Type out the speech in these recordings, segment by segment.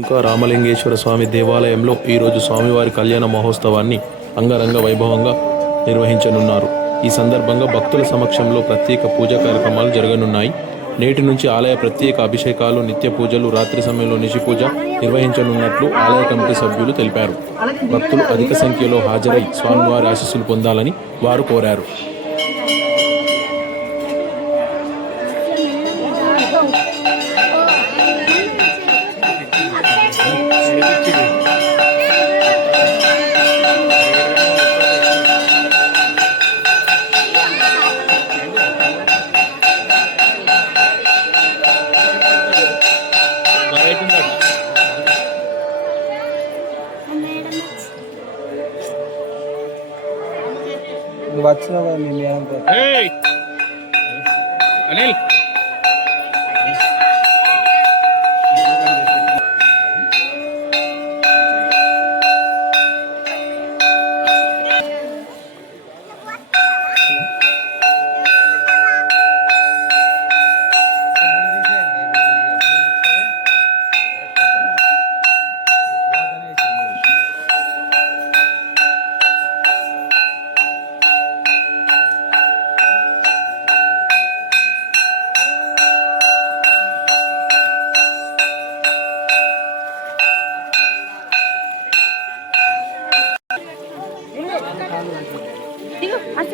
ఇంకా రామలింగేశ్వర స్వామి దేవాలయంలో ఈరోజు స్వామివారి కళ్యాణ మహోత్సవాన్ని అంగరంగ వైభవంగా నిర్వహించనున్నారు. ఈ సందర్భంగా భక్తుల సమక్షంలో ప్రత్యేక పూజా కార్యక్రమాలు జరగనున్నాయి. నేటి నుంచి ఆలయ ప్రత్యేక అభిషేకాలు నిత్య పూజలు రాత్రి సమయంలో నిషి పూజ నిర్వహించనున్నట్లు ఆలయ కమిటీ సభ్యులు తెలిపారు. భక్తులు అధిక సంఖ్యలో హాజరై స్వామివారి ఆశీస్సులు పొందాలని వారు కోరారు. నువ్వు వచ్చినావా మీ మేడంతో అనిల్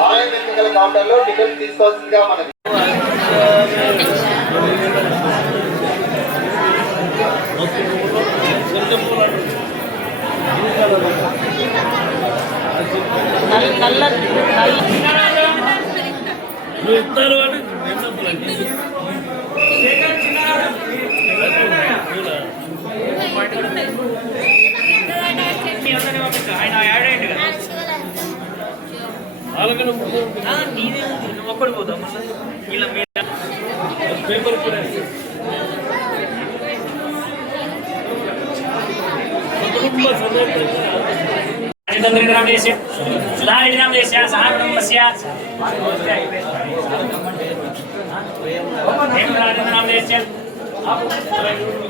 ఆలయం ఎన్నికల కౌంటర్లో టికెట్ తీసుకోవాల్సిందిగా మనవి. రామదేశ్య సుధారెడ్డి రామదేశ్య సహకుటుంబస్య రామదేశ్య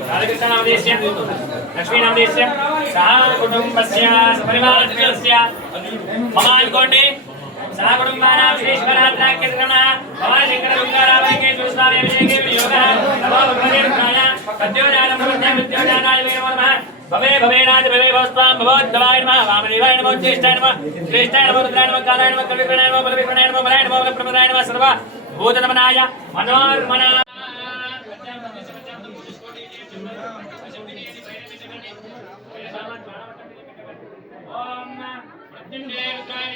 రాధాకృష్ణ నామదేశ్య లక్ష్మీ నామదేశ్య సహ కుటుంబస్య సపరివారస్య మమ అనుకోండి సహ కుటుంబానాం శ్రీశ్వరాత్రాఖ్యక్రమ భవాన్ శంకర దుర్గారామలింగేశ్వర స్వామి అభిషేకే వియోగ నమో భగవతే రుద్రాయ సత్యోజానం భగవతే మృత్యోజానాయ నమో నమః భవే భవేనాథ భవే భవస్వాం భగవద్భవాయ నమః వామదేవాయ నమో జ్యేష్ఠాయ నమః శ్రేష్ఠాయ నమో రుద్రాయ నమః కాలాయ నమః కవిప్రణాయ నమః బలవిప్రణాయ నమః బలాయ నమః బలప్రమదాయ నమః సర్వ భూతనమనాయ మనోర్మణ ఓం మృత్యుంజయ రుద్రాయ రుద్రాయ నమః దేవాయ నమః వామదేవాయ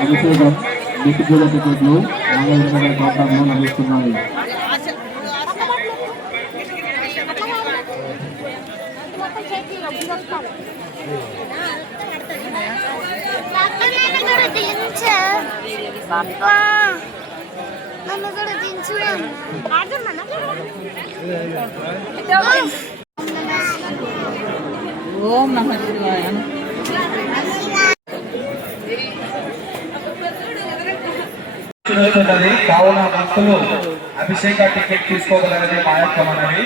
అభిషేకం పూల టికెట్లు ఆంగ్ల కౌంటర్లో లభిస్తున్నాయి. నన్ను కూడా దించు ఓం నమ శివాయ. కావున భక్తులు అభిషేక టికెట్ తీసుకోగలరని మా యొక్క మనవి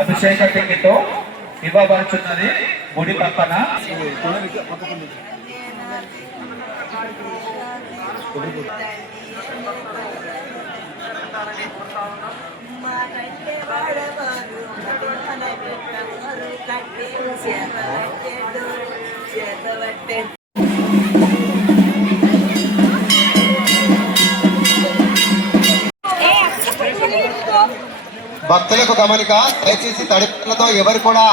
అభిషేక టికెట్ ఇవ్వబడుచున్నది గుడి పక్కన. ఆ భక్తులకు గమనిక దయచేసి తడిపులతో ఎవరు కూడా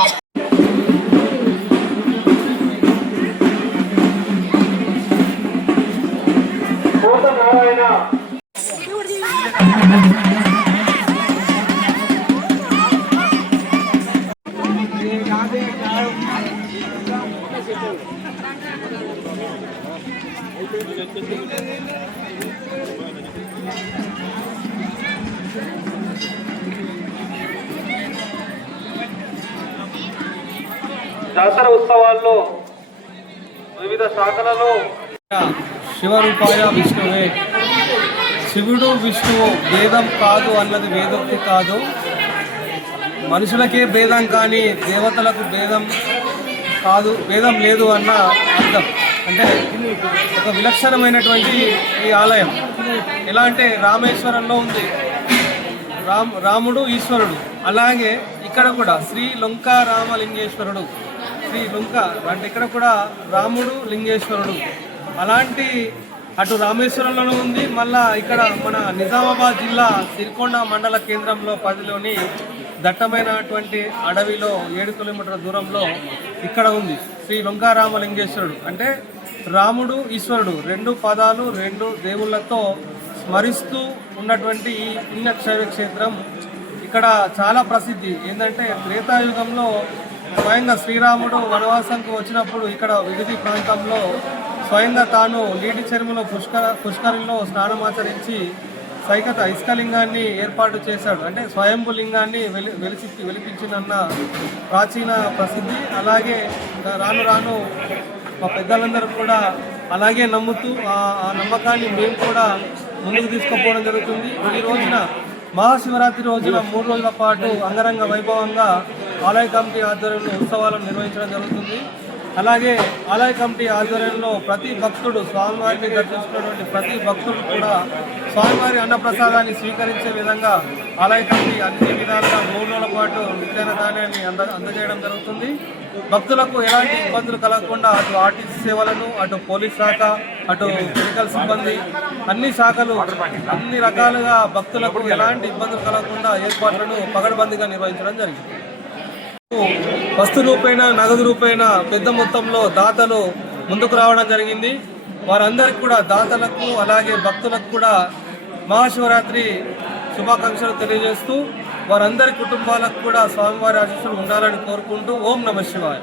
జాతర ఉత్సవాల్లో వివిధ శాఖలలో శివరూపాయ విష్ణువే. శివుడు విష్ణువు భేదం కాదు అన్నది వేదోక్తి కాదు. మనుషులకే భేదం కానీ దేవతలకు భేదం కాదు భేదం లేదు అన్న అర్థం. అంటే ఒక విలక్షణమైనటువంటి ఈ ఆలయం. ఎలా అంటే రామేశ్వరంలో ఉంది. రామ్ రాముడు ఈశ్వరుడు. అలాగే ఇక్కడ కూడా శ్రీ లొంక రామలింగేశ్వరుడు. శ్రీ లొంక అంటే ఇక్కడ కూడా రాముడు లింగేశ్వరుడు. అలాంటి అటు రామేశ్వరంలోనూ ఉంది. మళ్ళా ఇక్కడ మన నిజామాబాద్ జిల్లా సిరికొండ మండల కేంద్రంలో పరిధిలోని దట్టమైనటువంటి అడవిలో ఏడు కిలోమీటర్ల దూరంలో ఇక్కడ ఉంది శ్రీ లొంకారామలింగేశ్వరుడు అంటే రాముడు ఈశ్వరుడు రెండు పదాలు రెండు దేవుళ్ళతో స్మరిస్తూ ఉన్నటువంటి ఈ పుణ్యక్షయ క్షేత్రం ఇక్కడ చాలా ప్రసిద్ధి. ఏంటంటే త్రేతాయుగంలో స్వయంగా శ్రీరాముడు వనవాసంకు వచ్చినప్పుడు ఇక్కడ వివిధి ప్రాంతంలో స్వయంగా తాను నీటి చెరువులో పుష్కర పుష్కరంలో స్నానమాచరించి సైకత ఇసుకలింగాన్ని ఏర్పాటు చేశాడు. అంటే స్వయంభు లింగాన్ని వెలి వెలిసి వెలిపించినన్న ప్రాచీన ప్రసిద్ధి. అలాగే రాను రాను మా పెద్దలందరూ కూడా అలాగే నమ్ముతూ ఆ ఆ నమ్మకాన్ని మేము కూడా ముందుకు తీసుకుపోవడం జరుగుతుంది. ఈ రోజున మహాశివరాత్రి రోజున మూడు రోజుల పాటు అంగరంగ వైభవంగా ఆలయ కమిటీ ఆధ్వర్యంలో ఉత్సవాలను నిర్వహించడం జరుగుతుంది. అలాగే ఆలయ కమిటీ ఆధ్వర్యంలో ప్రతి భక్తుడు స్వామివారిని దర్శించుకున్నటువంటి ప్రతి భక్తుడు కూడా స్వామివారి అన్నప్రసాదాన్ని స్వీకరించే విధంగా ఆలయ కమిటీ అన్ని విధాలుగా మూడు రోజుల పాటు నిత్యాన ధాన్యాన్ని అంద అందజేయడం జరుగుతుంది. భక్తులకు ఎలాంటి ఇబ్బందులు కలగకుండా అటు ఆర్టీసీ సేవలను అటు పోలీస్ శాఖ అటు మెడికల్ సిబ్బంది అన్ని శాఖలు అన్ని రకాలుగా భక్తులకు ఎలాంటి ఇబ్బందులు కలగకుండా ఏర్పాట్లను పగడబందీగా నిర్వహించడం జరిగింది. వస్తు రూపేణ నగదు రూపేణ పెద్ద మొత్తంలో దాతలు ముందుకు రావడం జరిగింది. వారందరికి కూడా దాతలకు అలాగే భక్తులకు కూడా మహాశివరాత్రి శుభాకాంక్షలు తెలియజేస్తూ వారందరి కుటుంబాలకు కూడా స్వామివారి ఆశీస్సులు ఉండాలని కోరుకుంటూ ఓం నమ శివాయ.